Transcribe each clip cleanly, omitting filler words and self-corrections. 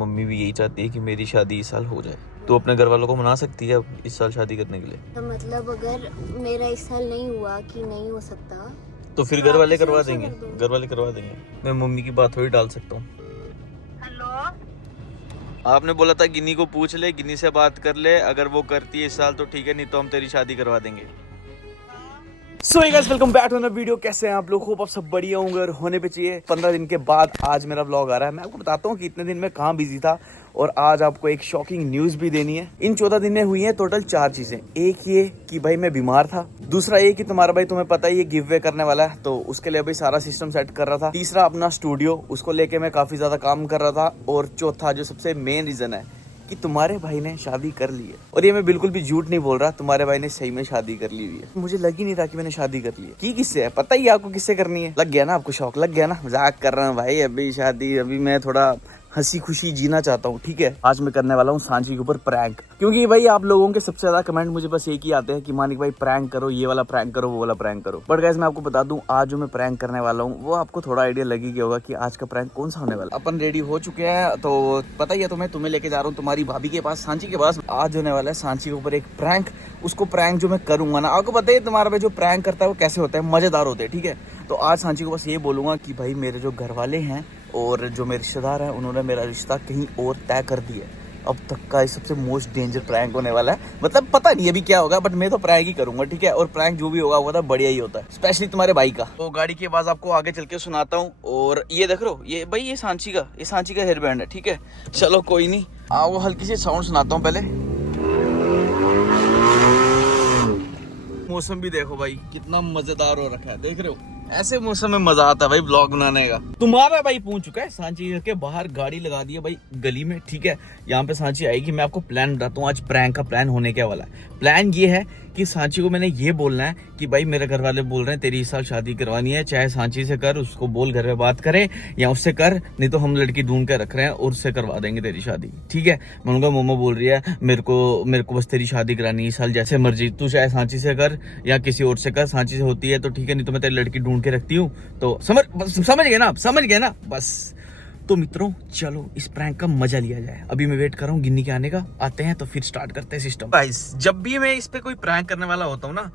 Mummy भी यही चाहती है कि मेरी शादी इस साल हो जाए। तो अपने घर वालों को मना सकती है अब इस साल शादी करने के लिए। तो मतलब अगर मेरा इस साल नहीं हुआ कि नहीं हो सकता तो फिर तो घर आप वाले उसे करवा वैसा देंगे, कर दो। घर वाले करवा देंगे। मैं मम्मी की बात थोड़ी डाल सकता हूँ। हेलो, आपने बोला था गिन्नी को पूछ ले, गिन्नी से बात कर ले, अगर वो करती है इस साल तो ठीक है, नहीं तो हम तेरी शादी करवा देंगे। So guys welcome back to another video. कैसे हैं आप लोग? होप आप सब बढ़िया होंगे और होने पे चाहिए। 15 दिन के बाद आज मेरा व्लॉग आ रहा है। मैं आपको बताता हूँ कि इतने दिन में कहाँ बिजी था और आज आपको एक शॉकिंग न्यूज भी देनी है। इन 14 दिन में हुई है टोटल 4 चीजें। एक ये कि भाई मैं बीमार था, दूसरा ये कि तुम्हारा भाई तुम्हें पता है ये गिव वे करने वाला है तो उसके लिए भाई सारा सिस्टम सेट कर रहा था, तीसरा अपना स्टूडियो उसको लेके मैं काफी ज्यादा काम कर रहा था, और चौथा जो सबसे मेन रीजन है कि तुम्हारे भाई ने शादी कर ली है। और ये मैं बिल्कुल भी झूठ नहीं बोल रहा, तुम्हारे भाई ने सही में शादी कर ली हुई है। मुझे लग ही नहीं था कि मैंने शादी कर ली है। की किससे है पता ही है आपको, किससे करनी है? लग गया ना आपको शौक, लग गया ना? मजाक कर रहा हूँ भाई, अभी शादी, अभी मैं थोड़ा हंसी खुशी जीना चाहता हूँ, ठीक है। आज मैं करने वाला हूँ सांची के ऊपर प्रैंक, क्योंकि भाई आप लोगों के सबसे ज्यादा कमेंट मुझे बस एक ही आते हैं कि मानिक भाई प्रैंक करो, ये वाला प्रैंक करो, वो वाला प्रैंक करो। बट गाइस मैं आपको बता दूं आज जो मैं प्रैंक करने वाला हूँ वो आपको थोड़ा आइडिया लगी गया होगा कि आज का प्रैंक कौन सा होने वाला है। अपन रेडी हो चुके हैं तो पता ही है तुम्हें लेके जा रहा हूँ तुम्हारी भाभी के पास, सांची के पास। आज होने वाला है सांची के ऊपर एक प्रैंक। उसको प्रैंक जो मैं करूंगा ना, आपको पता है तुम्हारा भाई जो प्रैंक करता है वो कैसे होता है, मजेदार होते हैं, ठीक है। तो आज सांची को बस ये बोलूंगा कि भाई मेरे जो घर वाले हैं और जो मेरे रिश्तेदार हैं उन्होंने मेरा रिश्ता कहीं और तय कर दिया है। अब तक का सबसे मोस्ट डेंजर प्रैंक होने वाला है। मतलब पता नहीं अभी क्या होगा, बट मैं तो प्रैंक ही करूंगा, ठीक है। और प्रैंक जो भी होगा वो तो बढ़िया ही होता है, स्पेशली तुम्हारे भाई का। तो गाड़ी की आवाज आपको आगे चल के सुनाता हूँ। और ये देख लो, ये भाई ये सांची का हेयर बैंड है, ठीक है। चलो कोई नहीं, आओ हल्की सी साउंड सुनाता हूँ पहले। मौसम भी देखो भाई कितना मजेदार हो रखा है, देख रहे हो। ऐसे मौसम में मजा आता है भाई ब्लॉग बनाने का। तुम्हारा भाई पहुंच चुका है सांची के बाहर, गाड़ी लगा दी है भाई गली में, ठीक है। यहाँ पे सांची आएगी। मैं आपको प्लान बताता हूँ, आज प्रैंक का प्लान होने क्या वाला है। प्लान ये है कि सांची को मैंने ये बोलना है कि भाई मेरे घर वाले बोल रहे हैं तेरी इस साल शादी करवानी है, चाहे सांची से कर, उसको बोल घर में बात करे, या उससे कर, नहीं तो हम लड़की ढूंढ के रख रहे हैं और उससे करवा देंगे तेरी शादी, ठीक है। मैं उनका मोमो बोल रही है मेरे को बस तेरी शादी करानी है इस साल, जैसे मर्जी तू, चाहे सांची से कर या किसी और से कर। सांची से होती है तो ठीक है, नहीं तो मैं तेरी लड़की ढूंढ के रखती हूँ। तो समझ गए ना आप, समझ गए ना बस। तो मित्रों चलो इस प्रैंक का मजा लिया जाए। अभी मैं वेट कर रहा हूँ गिन्नी के आने का, आते हैं तो फिर स्टार्ट करते हैं सिस्टम। गाइस जब भी मैं इस पे कोई प्रैंक करने वाला होता हूँ ना,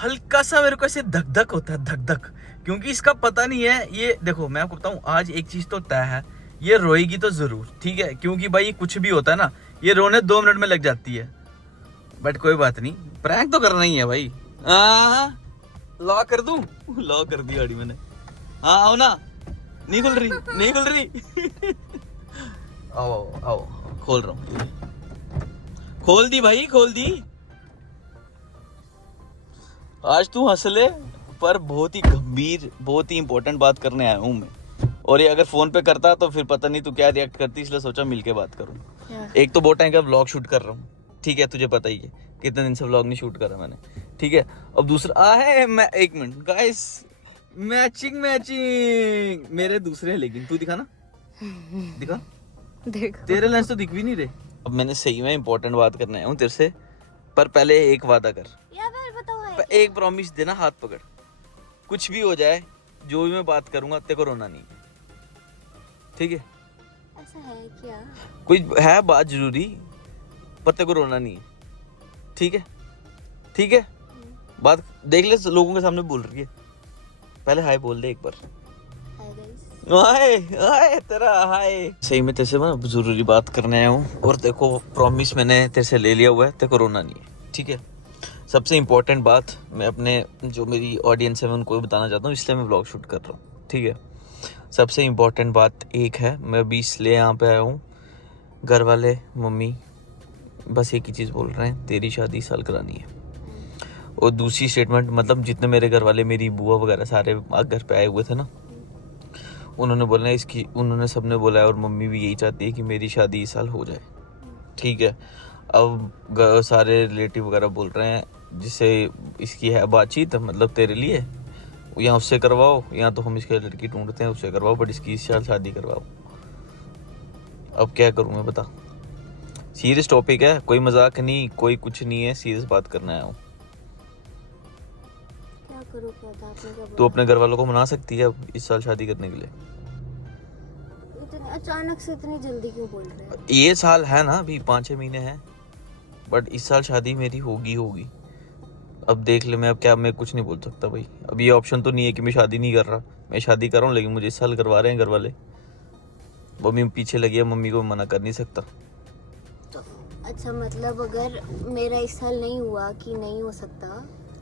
हल्का सा मेरे को ऐसे धक धक होता है, धक धक, क्योंकि इसका पता नहीं है। ये देखो मैं आपको बताऊँ, आज एक चीज तो तय है, ये रोएगी तो जरूर, ठीक है। क्योंकि भाई कुछ भी होता है ना, ये रोने 2 मिनट में लग जाती है। बट कोई बात नहीं, प्रैंक तो करना ही है भाई। लॉक कर दूं? लॉक कर दी गाड़ी मैंने। हाँ आओ ना, नहीं खुल रही, नहीं खुल रही। आओ आओ आओ, खोल रहा हूँ, खोल दी भाई, खोल दी। आज तू हंस ले, पर बहुत ही गंभीर, बहुत ही इंपॉर्टेंट बात करने आया हूँ मैं। और ये अगर फोन पे करता तो फिर पता नहीं तू क्या रिएक्ट करती, इसलिए सोचा मिलके बात करूँ। एक तो बहुत टाइम का व्लॉग शूट कर रहा हूँ, ठीक है, तुझे पता ही है कितने दिन से व्लॉग नहीं शूट करा मैंने, ठीक है। अब दूसरा है, मैं एक मिनट गाइस, मैचिंग मेरे दूसरे है, लेकिन तू दिखा ना, दिखा, देखो तेरे लेंस तो दिख भी नहीं रहे। अब मैंने सही में इंपॉर्टेंट बात करने आया हूँ तेरे से, पर पहले एक वादा कर, बताओ एक प्रॉमिस देना, हाथ पकड़। कुछ भी हो जाए, जो भी मैं बात करूंगा तेरे को रोना नहीं, ठीक है। ऐसा है क्या? कोई है बात जरूरी, पर तेरे को रोना नहीं, ठीक है, ठीक है। बात देख ले, लोगों के सामने बोल रही है, पहले हाय बोल दे एक बार। हाय हाय तेरा हाय। सही में तेरे से मैं जरूरी बात करने आया हूँ, और देखो प्रॉमिस मैंने तेरे से ले लिया हुआ है, तेरे को रोना नहीं है, ठीक है। सबसे इम्पोर्टेंट बात मैं अपने जो मेरी ऑडियंस है मैं उनको बताना चाहता हूँ, इसलिए मैं व्लॉग शूट कर रहा हूँ, ठीक है। सबसे इम्पोर्टेंट बात एक है, मैं अभी इसलिए यहाँ पे आया हूँ, घर वाले मम्मी बस एक ही चीज़ बोल रहे हैं, तेरी शादी इस साल करानी है। और दूसरी स्टेटमेंट, मतलब जितने मेरे घर वाले, मेरी बुआ वगैरह सारे घर पे आए हुए थे ना, उन्होंने बोला इसकी, उन्होंने सबने बोला है, और मम्मी भी यही चाहती है कि मेरी शादी इस साल हो जाए, ठीक है। अब सारे रिलेटिव वगैरह बोल रहे हैं, जिससे इसकी है बातचीत, मतलब तेरे लिए या उससे करवाओ, या तो हम इसके लड़की ढूंढते हैं उससे करवाओ, बट इसकी इस साल शादी करवाओ। अब क्या करूँ मैं बता, सीरियस टॉपिक है, कोई मजाक नहीं, कोई कुछ नहीं है, सीरियस बात करना आया हूँ। क्या करूँ, क्या था आपने क्या तो बोला? अपने घर वालों को मना सकती है अब इस साल शादी करने के लिए। अचानक से इतनी जल्दी क्यों बोल रहे हो? ये साल है ना, अभी 5-6 महीने हैं, बट इस साल शादी मेरी होगी। अब देख ले, मैं अब क्या, मैं कुछ नहीं बोल सकता भाई। अब ये ऑप्शन तो नहीं है कि मैं शादी नहीं कर रहा, मैं शादी कर रहा हूँ, लेकिन मुझे इस साल करवा रहे हैं घर वाले। मम्मी पीछे लगी है, मम्मी को मना कर नहीं सकता। तो अच्छा, मतलब अगर मेरा इस साल नहीं हुआ कि नहीं हो सकता,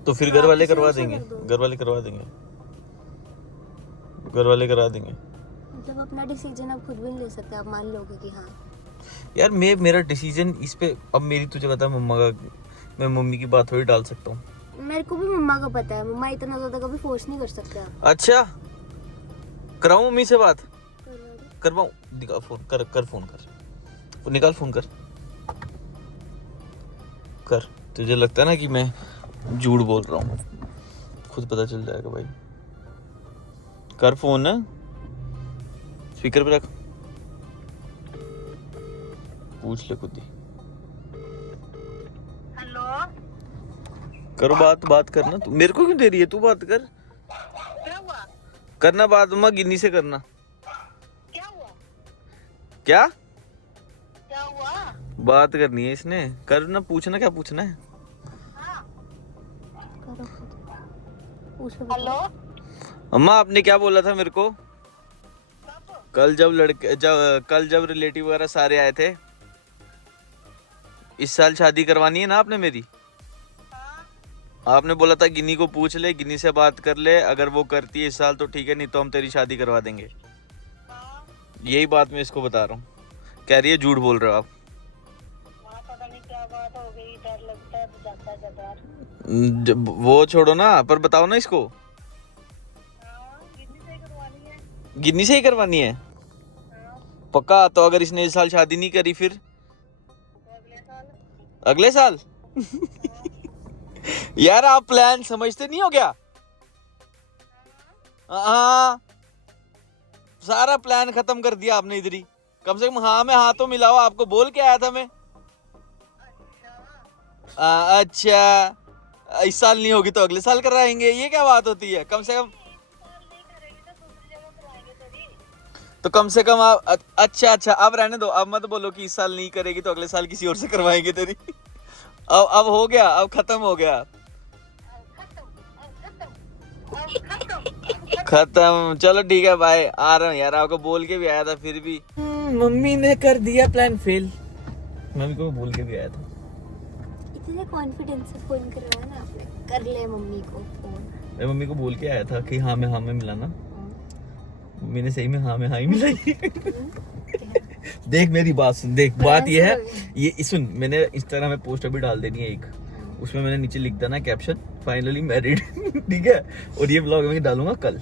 तो फिर तो घर आप वाले किसी करवा और से देंगे, कर दो। घर वाले करवा देंगे, घर वाले करा देंगे। मतलब अपना डिसीजन आप खुद भी नहीं ले सकते, आप मान लोगे कि हाँ। यार मेरा डिसीजन इस पे, अब मेरी तुझे पता है मम्मा का, मैं मम्मी की बात थोड़ी डाल सकता हूँ। मेरे को भी मम्मा का पता है, मम्मा इतना ज्यादा कभी फोर्स नहीं कर सकते आप। अच्छा, कराऊं मम्मी से बात, करो। करवाऊं? निकाल फोन कर फोन कर, निकाल फोन कर। तुझे लगता है ना कि मैं झूठ बोल रहा हूँ? खुद पता चल जाएगा भाई। कर फोन ना, स्पीकर पे रख, पूछ ले खुद ही। हेलो, करो बात करना। तू मेरे को क्यों दे रही है? तू बात कर, क्या हुआ? करना बात मम्मा, गिन्नी से करना। क्या हुआ? क्या क्या हुआ? बात करनी है इसने? करना, पूछना, क्या पूछना है? हाँ, करो खुद, पूछो। हेलो, अम्मा आपने क्या बोला था मेरे को कब? कल जब रिलेटिव वगैरह सारे आए थे? इस साल शादी करवानी है ना आपने मेरी? हाँ, आपने बोला था गिन्नी को पूछ ले, गिन्नी से बात कर ले, अगर वो करती है इस साल तो ठीक है, नहीं तो हम तेरी शादी करवा देंगे। हाँ, यही बात मैं इसको बता रहा हूँ। कह रही है झूठ बोल रहे हो आप। वहाँ पता नहीं क्या बात हो गई, डर लगता है तो जाता है जगार। वो छोड़ो ना, पर बताओ ना इसको। हाँ, गिन्नी से करवानी है। गिन्नी से ही करवानी है हाँ, पक्का? तो अगर इसने इस साल शादी नहीं करी फिर तो अगले साल। अगले साल? यार आप प्लान समझते नहीं हो क्या? हाँ, सारा प्लान खत्म कर दिया आपने इधर ही। कम से कम हाँ में हाँ तो मिलाओ, आपको बोल के आया था मैं। अच्छा, अच्छा, इस साल नहीं होगी तो अगले साल कराएंगे, ये क्या बात होती है? कम से कम, इस साल नहीं करेगी तो दूसरी जगह करवाएंगे तेरी। तो कम से कम आप अच्छा, अब रहने दो, अब मत बोलो कि इस साल नहीं करेगी तो अगले साल किसी और से करवाएंगे तेरी। अब हो गया, अब खत्म हो गया, खत्म। चलो ठीक है भाई, आ रहा हूँ यार, आपको बोल के भी आया था फिर भी मम्मी ने कर दिया प्लान फेल। मम्मी को बोल के भी आया था। इतने कॉन्फिडेंस से फोन करवाया ना आपने, कर ले मम्मी को फोन। मैं मम्मी को बोल के आया था कि हाँ में मिलाना। मम्मी ने सही में हाँ ही मिलाई। देख मेरी बात सुन, देख बात ये है, ये सुन, मैंने इंस्टाग्राम में पोस्ट अभी डाल देनी है एक, उसमें मैंने नीचे लिख देना कैप्शन फाइनली मैरिड। ठीक है, और ये ब्लॉग मैं डालूंगा कल,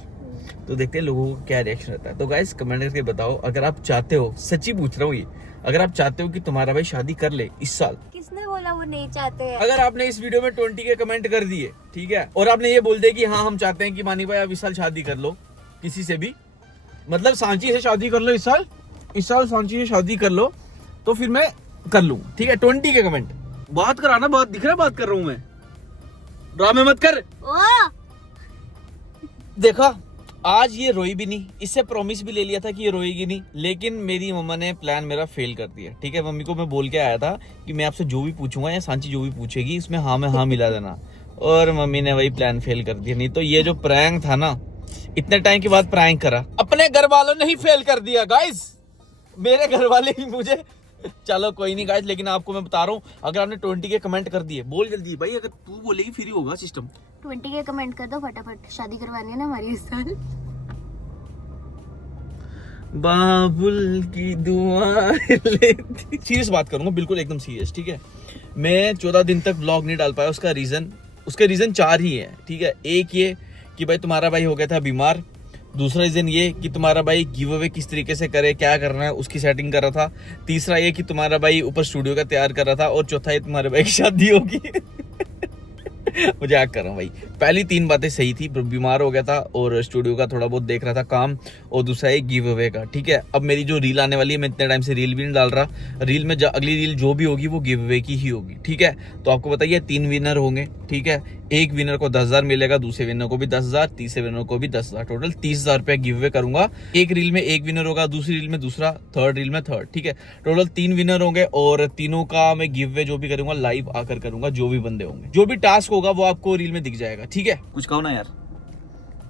तो देखते हैं लोगों का क्या रिएक्शन रहता है। तो गाइस कमेंट करके बताओ, अगर आप चाहते हो, सच्ची पूछ रहा हूँ ये, अगर आप चाहते हो कि तुम्हारा भाई शादी कर ले इस साल, किसने बोला वो नहीं चाहते हैं? अगर आपने इस वीडियो में 20 के कमेंट कर दिए, ठीक है, और आपने ये बोल दिया कि हाँ हम चाहते हैं कि मानी भाई आप इस साल शादी कर लो किसी से भी, मतलब सांची से शादी कर लो इस साल सांची से शादी कर लो, तो फिर मैं कर लूँ। ठीक है, 20 के कमेंट। बात कराना, बात दिख रहा है, बात कर रहा हूँ मैं, ड्रामे मत कर। ओ! देखा, आज ये रोई भी नहीं, इससे प्रॉमिस भी ले लिया था कि ये रोएगी नहीं, लेकिन मेरी मम्मा ने प्लान मेरा फेल कर दिया। ठीक है, मम्मी को मैं बोल के आया था कि मैं आपसे जो भी पूछूंगा या सांची जो भी पूछेगी इसमें हाँ में हाँ मिला देना, और मम्मी ने वही प्लान फेल कर दिया। नहीं तो ये जो प्रैंक था ना, इतने टाइम के बाद प्रैंक करा, अपने घर वालों ने ही फेल कर दिया गाइस, मेरे घर वाले ही मुझे। चलो कोई नहीं गाइस, लेकिन आपको मैं बता रहा हूँ, अगर आपने 20 के कमेंट कर दिए, बोल जल्दी भाई, अगर तू बोलेगी फिर ही होगा सिस्टम। 20 के कमेंट कर दो फटाफट, शादी करवानी है ना हमारी इस साल। बाबुल की दुआ लेती। सीरियस बात करूंगा, बिल्कुल एकदम सीरियस। ठीक है, मैं 14 दिन तक व्लॉग नहीं डाल पाया, उसके रीजन 4 ही है। ठीक है, एक ये कि भाई तुम्हारा भाई हो गया था बीमार, दूसरा रीजन ये कि तुम्हारा भाई गिव अवे किस तरीके से करे, क्या करना है उसकी सेटिंग कर रहा था, तीसरा ये कि तुम्हारा भाई ऊपर स्टूडियो का तैयार कर रहा था, और चौथा ये तुम्हारे भाई की शादी होगी। मजाक कर रहा हूँ भाई, पहली 3 बातें सही थी, बीमार हो गया था और स्टूडियो का थोड़ा बहुत देख रहा था काम, और दूसरा एक गिव अवे का। ठीक है, अब मेरी जो रील आने वाली है, मैं इतने टाइम से रील भी नहीं डाल रहा, रील में अगली रील जो भी होगी वो गिव अवे की ही होगी। ठीक है, तो आपको बताइए 3 विनर होंगे। ठीक है, एक विनर को 10,000 मिलेगा, दूसरे विनर को भी 10,000, तीसरे विनर को भी 10,000, टोटल 30,000 रुपया गिव अवे करूंगा। एक रील में एक विनर होगा, दूसरी रील में दूसरा, थर्ड रील में थर्ड, ठीक है। टोटल 3 विनर होंगे और तीनों का मैं गिव अवे जो भी करूंगा लाइव आकर करूंगा। जो भी बंदे होंगे, जो भी टास्क होगा वो आपको रील में दिख जाएगा, ठीक है। कुछ कहो ना यार,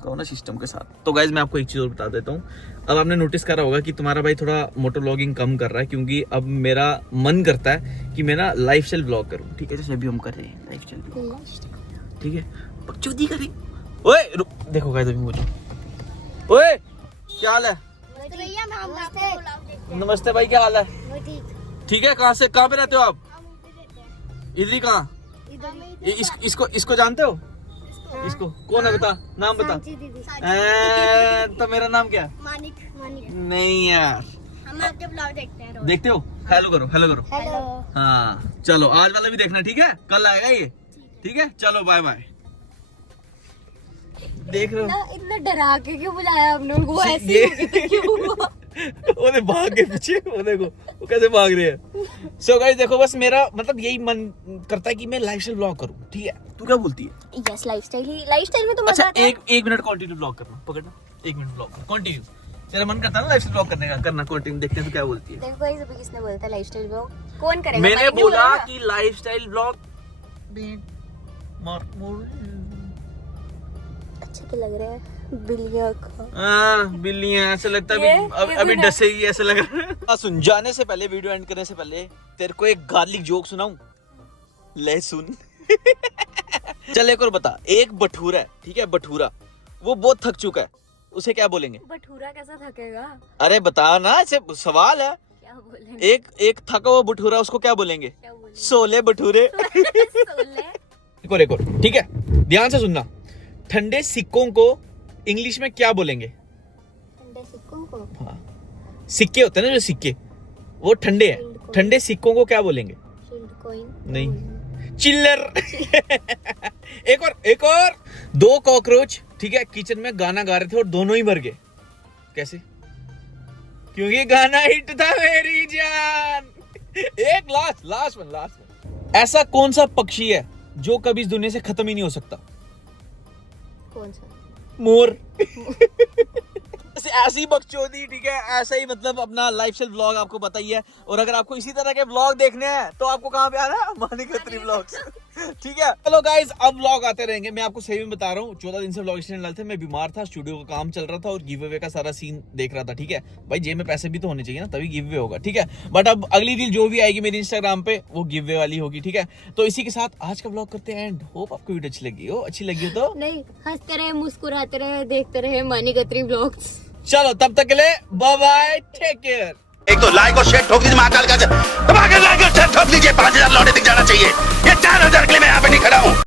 कहो ना सिस्टम के साथ। तो गाइज मैं आपको एक चीज और बता देता हूँ। अब आपने नोटिस करा होगा कि तुम्हारा भाई थोड़ा मोटो व्लॉगिंग कम कर रहा है, क्योंकि अब मेरा मन करता है कि मैं ना लाइफस्टाइल व्लॉग करूँ, ठीक है। जैसे अभी हम कर रहे हैं लाइफस्टाइल व्लॉग, ठीक है। बकचोदी करी। ओए देखो गाइस, अभी मुझे, ओए क्या हाल है? नमस्ते भाई, क्या हाल है? ठीक है। कहाँ से, कहाँ पे रहते हो आप? इधर ही। कहाँ? इसको जानते हो? इसको कौन है, बता नाम बता। तो मेरा नाम क्या? मानिक। नहीं यार, हम आपके ब्लॉग देखते हैं रोज। देखते हो? हेलो करो, हेलो करो। हेलो। हाँ चलो, आज वाला भी देखना, ठीक है। कल आएगा ये, ठीक है। चलो बाय बाय। देख रहे हो इतना डरा के क्यों बुलाया आपने उनको? ऐसे ये ही तो क्यों हुआ? वो भाग के पीछे, वो देखो वो कैसे भाग रहे हैं। सो गाइस देखो, बस मेरा मतलब यही मन करता है कि मैं लाइफस्टाइल ब्लॉग करूं, ठीक है। तू क्या बोलती है? यस, लाइफस्टाइल में तो मजा अच्छा, आता है। एक मिनट कंटिन्यू ब्लॉग करना, पकड़ना। 1 मिनट ब्लॉग कंटिन्यू। तेरा मन करता है ना लाइफस्टाइल ब्लॉग करने का, करना कंटिन्यू। देखते हैं तो क्या बोलती है। देखो गाइस, अभी किसने बोलता है लाइफस्टाइल ब्लॉग? कौन करेगा? मैंने मानिक ने बोला ना? कि लाइफस्टाइल ब्लॉग अच्छा तो लग रहा है बिल्लियां का। बिल्लियां, ऐसा लगता है ये अभी भी डसे ही, ऐसा लग रहा है। सुन, जाने से पहले, वीडियो एंड करने से पहले तेरे को एक गार्लिक जोक सुनाऊं? ले सुन। चल एक और बता। एक भटूरा है, ठीक है, भटूरा, वो बहुत थक चुका है, उसे क्या बोलेंगे? भटूरा कैसा थकेगा? अरे बता ना, ऐसे सवाल है। क्या बोलेंगे? एक थका हुआ भटूरा, उसको क्या बोलेंगे? क्या बोलेंगे? सोले भटूरे। सोले। एक और, ठीक है, ध्यान से सुनना। ठंडे सिक्कों को इंग्लिश में क्या बोलेंगे? ठंडे सिक्कों को? हाँ, सिक्के होते हैं ना जो सिक्के, वो ठंडे हैं। Shield coin। ठंडे सिक्कों को क्या बोलेंगे? Shield coin? नहीं, चिल्लर। एक और 2 कॉकरोच, ठीक है, किचन में गाना गा रहे थे और दोनों ही मर गए। कैसे? क्योंकि गाना हिट था मेरी जान। एक लास्ट में। ऐसा कौन सा पक्षी है जो कभी इस दुनिया से खत्म ही नहीं हो सकता? कौन सा? मोर। ऐसी बकचोदी, ठीक है, ऐसा ही मतलब अपना लाइफस्टाइल व्लॉग आपको पता ही है। और अगर आपको इसी तरह के व्लॉग देखने हैं तो आपको कहाँ पे आना है? मानिक खत्री व्लॉग्स, ठीक है। चलो गाइज, अब व्लॉग आते रहेंगे। मैं आपको सही में बता रहा हूँ, 14 दिन से व्लॉग स्टार्ट डालते थे। मैं बीमार था, स्टूडियो का काम चल रहा था और गिव अवे का सारा सीन देख रहा था, ठीक है। भाई जेब में पैसे भी तो होने चाहिए ना, तभी गिव अवे होगा, ठीक है। बट अब अगली रील जो भी आएगी मेरी इंस्टाग्राम पे, वो गिव अवे वाली होगी, ठीक है। तो इसी के साथ आज का व्लॉग करते हैं एंड। होप आपको वीडियो अच्छी लगी हो तो नहीं, हंसते रहे, मुस्कुराते रहे, देखते रहे मानिक खत्री व्लॉग्स। चलो, तब तक के लिए बाय बाय, टेक केयर। एक तो लाइक और शेयर ठोक दीजिए, महाकाल का धमाकेदार लाइक और शेयर ठोक दीजिए, 5,000 लौटे दिख जाना चाहिए। ये